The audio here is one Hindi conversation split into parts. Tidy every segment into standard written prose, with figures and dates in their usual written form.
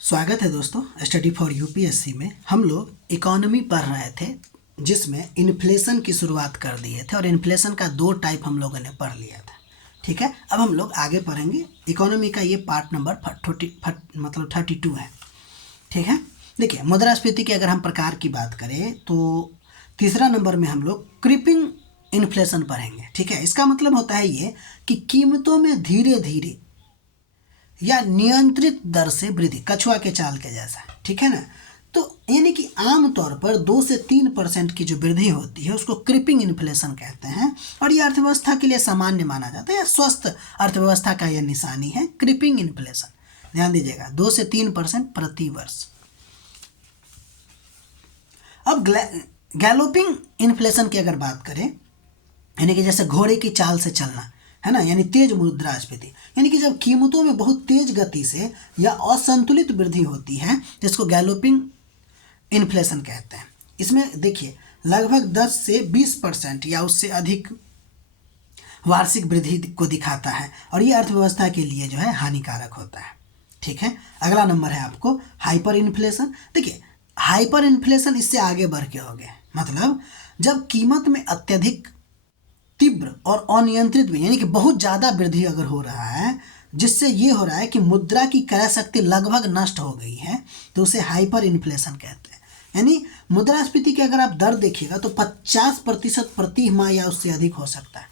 स्वागत है दोस्तों। स्टडी फॉर यूपीएससी में हम लोग इकोनॉमी पढ़ रहे थे, जिसमें इन्फ्लेशन की शुरुआत कर दिए थे और इन्फ्लेशन का दो टाइप हम लोगों ने पढ़ लिया था। ठीक है, अब हम लोग आगे पढ़ेंगे इकोनॉमी का। ये पार्ट नंबर 32 है। ठीक है, देखिए मुद्रास्फीति के अगर हम प्रकार की बात करें तो तीसरा नंबर में हम लोग क्रीपिंग इन्फ्लेशन पढ़ेंगे। ठीक है, इसका मतलब होता है ये कि कीमतों में धीरे धीरे या नियंत्रित दर से वृद्धि, कछुआ के चाल के जैसा। ठीक है ना, तो यानी कि आमतौर पर 2 से 3% की जो वृद्धि होती है उसको क्रीपिंग इन्फ्लेशन कहते हैं और ये अर्थव्यवस्था के लिए सामान्य माना जाता है या स्वस्थ अर्थव्यवस्था का यह निशानी है, क्रीपिंग इन्फ्लेशन। ध्यान दीजिएगा, 2 से 3% प्रति वर्ष। अब गैलोपिंग इन्फ्लेशन की अगर बात करें, यानी कि जैसे घोड़े की चाल से चलना, है ना, यानी तेज मुद्रास्फीति, यानी कि जब कीमतों में बहुत तेज गति से या असंतुलित वृद्धि होती है जिसको गैलोपिंग इन्फ्लेशन कहते हैं। इसमें देखिए लगभग 10 से 20% या उससे अधिक वार्षिक वृद्धि को दिखाता है और ये अर्थव्यवस्था के लिए जो है हानिकारक होता है। ठीक है, अगला नंबर है आपको हाइपर इन्फ्लेशन। देखिए हाइपर इन्फ्लेशन इससे आगे बढ़ के हो गया, मतलब जब कीमत में अत्यधिक तीव्र और अनियंत्रित भी, यानी कि बहुत ज़्यादा वृद्धि अगर हो रहा है जिससे ये हो रहा है कि मुद्रा की क्रय शक्ति लगभग नष्ट हो गई है, तो उसे हाइपर इन्फ्लेशन कहते हैं। यानी मुद्रास्फीति की अगर आप दर देखिएगा तो 50% प्रति माह या उससे अधिक हो सकता है।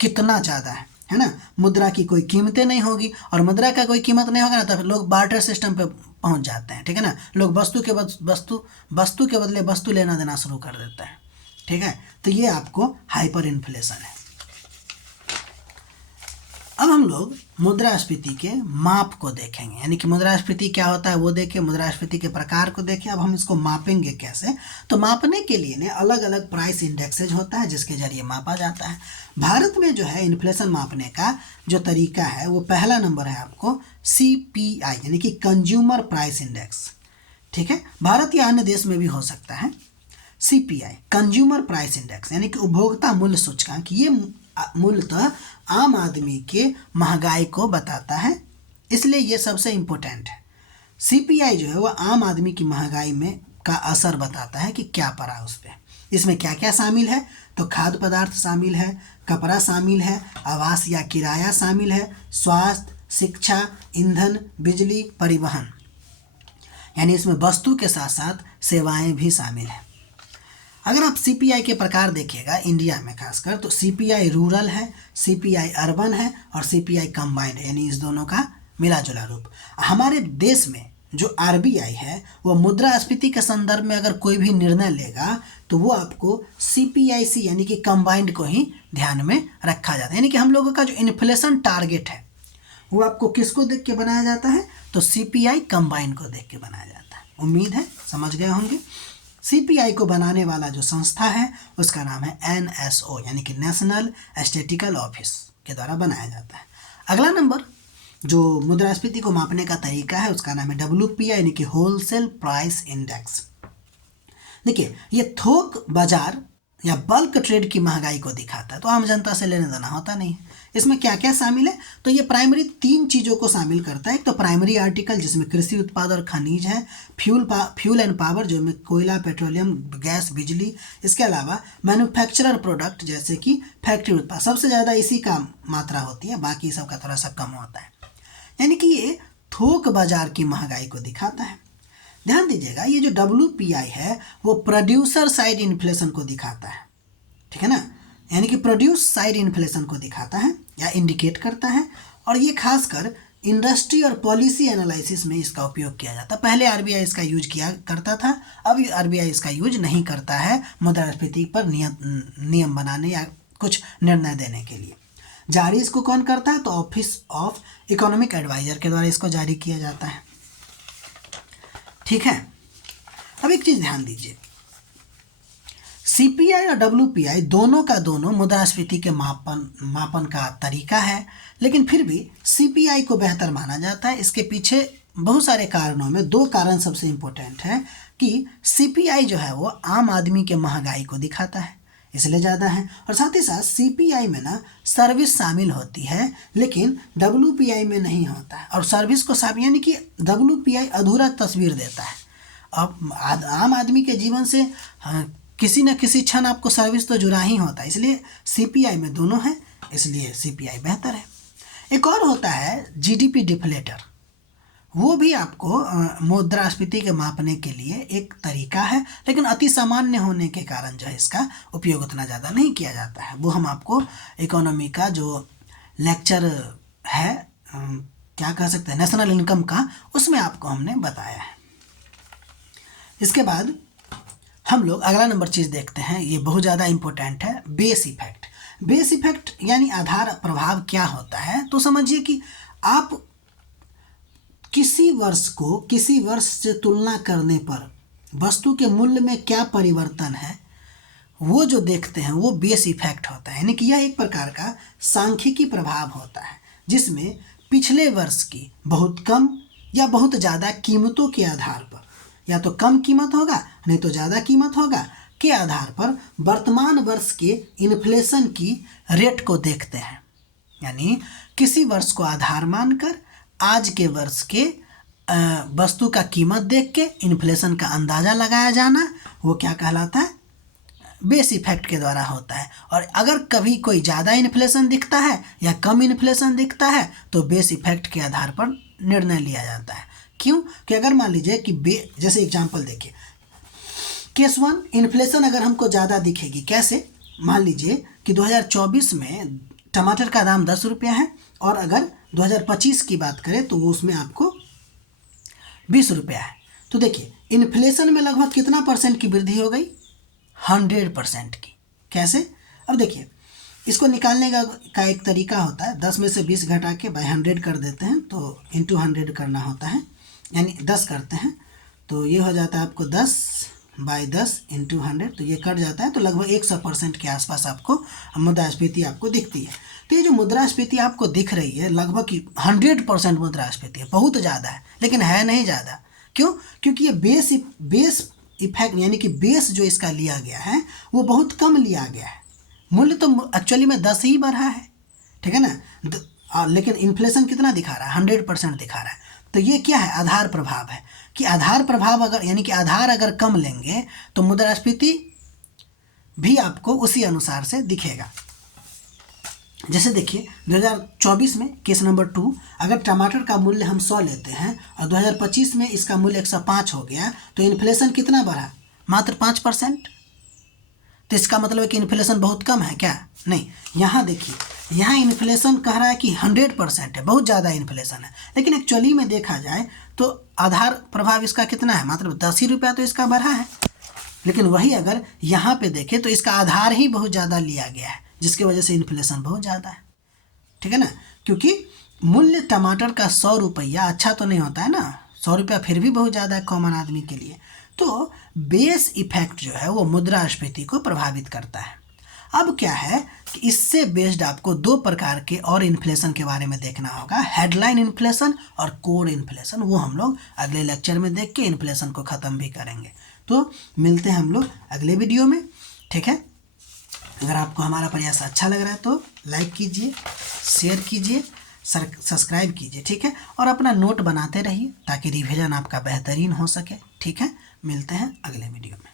कितना ज़्यादा है ना। मुद्रा की कोई कीमतें नहीं होगी और मुद्रा का कोई कीमत नहीं होगा ना, तो फिर लोग बार्टर सिस्टम पे पहुंच जाते हैं। ठीक है ना, लोग वस्तु के बदले वस्तु लेना देना शुरू कर देते हैं। ठीक है, तो ये आपको हाइपर इन्फ्लेशन है। अब हम लोग मुद्रास्फीति के माप को देखेंगे, यानी कि मुद्रास्फीति क्या होता है वो देखें, मुद्रास्फीति के प्रकार को देखें। अब हम इसको मापेंगे कैसे, तो मापने के लिए ने अलग अलग प्राइस इंडेक्सेज होता है जिसके जरिए मापा जाता है। भारत में जो है इन्फ्लेशन मापने का जो तरीका है वो पहला नंबर है आपको CPI, यानी कि कंज्यूमर प्राइस इंडेक्स। ठीक है, भारत या अन्य देश में भी हो सकता है। CPI कंज्यूमर प्राइस इंडेक्स, यानी कि उपभोक्ता मूल्य सूचकांक, ये मूलतः आम आदमी के महंगाई को बताता है, इसलिए ये सबसे इम्पोर्टेंट है। CPI जो है वो आम आदमी की महंगाई में का असर बताता है कि क्या पड़ा उस पर। इसमें क्या क्या शामिल है, तो खाद्य पदार्थ शामिल है, कपड़ा शामिल है, आवास या किराया शामिल है, स्वास्थ्य, शिक्षा, ईंधन, बिजली, परिवहन, यानी इसमें वस्तु के साथ साथ सेवाएं भी शामिल हैं। अगर आप CPI के प्रकार देखिएगा इंडिया में खासकर, तो CPI रूरल है, CPI अर्बन है और CPI कंबाइंड है, यानी इस दोनों का मिला जुला रूप। हमारे देश में जो RBI है वो मुद्रास्फीति के संदर्भ में अगर कोई भी निर्णय लेगा तो वो आपको CPIC यानी कि कंबाइंड को ही ध्यान में रखा जाता है। यानी कि हम लोगों का जो इन्फ्लेशन टारगेट है वो आपको किसको देख के बनाया जाता है, तो CPI कंबाइंड को देख के बनाया जाता है। उम्मीद है समझ गए होंगे। CPI को बनाने वाला जो संस्था है उसका नाम है NSO, यानी कि नेशनल स्टैटिस्टिकल ऑफिस के द्वारा बनाया जाता है। अगला नंबर जो मुद्रास्फीति को मापने का तरीका है उसका नाम है WPI, यानी कि होलसेल प्राइस इंडेक्स। देखिए ये थोक बाजार या बल्क ट्रेड की महंगाई को दिखाता है, तो आम जनता से लेना देना होता नहीं है। इसमें क्या क्या शामिल है, तो ये प्राइमरी 3 चीज़ों को शामिल करता है। एक तो प्राइमरी आर्टिकल जिसमें कृषि उत्पाद और खनिज है, फ्यूल एंड पावर जो में कोयला, पेट्रोलियम, गैस, बिजली, इसके अलावा मैन्युफैक्चरर प्रोडक्ट जैसे कि फैक्ट्री उत्पाद, सबसे ज़्यादा इसी का मात्रा होती है, बाकी सबका थोड़ा सा कम होता है। यानी कि ये थोक बाजार की महंगाई को दिखाता है। ध्यान दीजिएगा, ये जो WPI है वो प्रोड्यूसर साइड इन्फ्लेशन को दिखाता है। ठीक है ना, यानी कि प्रोड्यूस साइड इन्फ्लेशन को दिखाता है या इंडिकेट करता है, और ये खासकर इंडस्ट्री और पॉलिसी एनालिसिस में इसका उपयोग किया जाता है। पहले RBI इसका यूज किया करता था, अब RBI इसका यूज नहीं करता है मुद्रास्फीति पर नियम बनाने या कुछ निर्णय देने के लिए। जारी इसको कौन करता है, तो ऑफिस ऑफ इकोनॉमिक एडवाइजर के द्वारा इसको जारी किया जाता है। ठीक है, अब एक चीज़ ध्यान दीजिए, CPI और WPI दोनों का दोनों मुद्रास्फीति के मापन का तरीका है, लेकिन फिर भी CPI को बेहतर माना जाता है। इसके पीछे बहुत सारे कारणों में 2 कारण सबसे इम्पोर्टेंट है कि CPI जो है वो आम आदमी के महंगाई को दिखाता है, इसलिए ज़्यादा है। और साथ ही साथ सीपीआई में ना सर्विस शामिल होती है, लेकिन डब्ल्यूपीआई में नहीं होता है। और सर्विस को यानी कि डब्ल्यूपीआई अधूरा तस्वीर देता है। अब आम आदमी के जीवन से किसी न किसी क्षण आपको सर्विस तो जुड़ा ही होता है, इसलिए सीपीआई में दोनों है, इसलिए सीपीआई बेहतर है। एक और होता है जीडीपी डिफ्लेटर, वो भी आपको मुद्रास्फीति के मापने के लिए एक तरीका है, लेकिन अति सामान्य होने के कारण जो है इसका उपयोग उतना ज़्यादा नहीं किया जाता है। वो हम आपको इकोनॉमी का जो लेक्चर है, क्या कह सकते हैं, नेशनल इनकम का, उसमें आपको हमने बताया है। इसके बाद हम लोग अगला नंबर चीज़ देखते हैं, ये बहुत ज़्यादा इम्पोर्टेंट है, बेस इफेक्ट। बेस इफेक्ट यानी आधार प्रभाव क्या होता है? तो समझिए कि आप किसी वर्ष को किसी वर्ष से तुलना करने पर वस्तु के मूल्य में क्या परिवर्तन है, वो जो देखते हैं वो बेस इफेक्ट होता है। यानी कि यह एक प्रकार का सांख्यिकी प्रभाव होता है, जिसमें पिछले वर्ष की बहुत कम या बहुत ज़्यादा कीमतों के आधार पर, या तो कम कीमत होगा नहीं तो ज़्यादा कीमत होगा, के आधार पर वर्तमान वर्ष के इन्फ्लेशन की रेट को देखते हैं। यानी किसी वर्ष को आधार मानकर आज के वर्ष के वस्तु का कीमत देख के इन्फ्लेशन का अंदाज़ा लगाया जाना, वो क्या कहलाता है? बेस इफेक्ट के द्वारा होता है। और अगर कभी कोई ज़्यादा इन्फ्लेशन दिखता है या कम इन्फ्लेशन दिखता है तो बेस इफेक्ट के आधार पर निर्णय लिया जाता है। क्यों? कि अगर मान लीजिए कि जैसे एग्जांपल देखिए, केस 1, इन्फ्लेशन अगर हमको ज़्यादा दिखेगी, कैसे? मान लीजिए कि 2024 में टमाटर का दाम 10 रुपया है, और अगर 2025 की बात करें तो वो उसमें आपको 20 रुपया है। तो देखिए इन्फ्लेशन में लगभग कितना परसेंट की वृद्धि हो गई? 100% की। कैसे? अब देखिए इसको निकालने का एक तरीका होता है, 10 में से 20 घटा के बाय 100 कर देते हैं, तो इंटू 100 करना होता है, यानी 10 करते हैं, तो ये हो जाता है आपको 10 बाई 10 इंटू 100, तो ये कट जाता है, तो लगभग 100% के आसपास आपको मुद्रास्फीति आपको दिखती है। तो ये जो मुद्रास्फीति आपको दिख रही है लगभग 100% मुद्रास्फीति है, बहुत ज़्यादा है, लेकिन है नहीं ज़्यादा। क्यों? क्योंकि ये बेस इफेक्ट यानी कि बेस जो इसका लिया गया है वो बहुत कम लिया गया है। मूल्य तो एक्चुअली में 10 ही बढ़ा है, ठीक है ना, लेकिन इन्फ्लेशन कितना दिखा रहा है? 100% दिखा रहा है। तो ये क्या है? आधार प्रभाव है, कि आधार प्रभाव अगर यानी कि आधार अगर कम लेंगे तो मुद्रास्फीति भी आपको उसी अनुसार से दिखेगा। जैसे देखिए 2024 में केस नंबर 2, अगर टमाटर का मूल्य हम 100 लेते हैं और 2025 में इसका मूल्य 105 हो गया, तो इन्फ्लेशन कितना बढ़ा? मात्र 5%। तो इसका मतलब कि इन्फ्लेशन बहुत कम है क्या? नहीं। यहाँ देखिए, यहाँ इन्फ्लेशन कह रहा है कि 100% है, बहुत ज़्यादा इन्फ्लेशन है, लेकिन एक्चुअली में देखा जाए तो आधार प्रभाव इसका कितना है? मात्र 10 ही रुपया तो इसका बढ़ा है। लेकिन वही अगर यहाँ पे देखें तो इसका आधार ही बहुत ज़्यादा लिया गया है, जिसकी वजह से इन्फ्लेशन बहुत ज़्यादा है, ठीक है ना। क्योंकि मूल्य टमाटर का 100 रुपया अच्छा तो नहीं होता है ना, 100 रुपया फिर भी बहुत ज़्यादा है कॉमन आदमी के लिए। तो बेस इफेक्ट जो है वो मुद्रास्फीति को प्रभावित करता है। अब क्या है कि इससे बेस्ड आपको 2 प्रकार के और इन्फ्लेशन के बारे में देखना होगा, हेडलाइन इन्फ्लेशन और कोर इन्फ्लेशन। वो हम लोग अगले लेक्चर में देख के इन्फ्लेशन को ख़त्म भी करेंगे। तो मिलते हैं हम लोग अगले वीडियो में, ठीक है। अगर आपको हमारा प्रयास अच्छा लग रहा है तो लाइक कीजिए, शेयर कीजिए, सब्सक्राइब कीजिए, ठीक है। और अपना नोट बनाते रहिए ताकि रिवीजन आपका बेहतरीन हो सके, ठीक है। मिलते हैं अगले वीडियो में।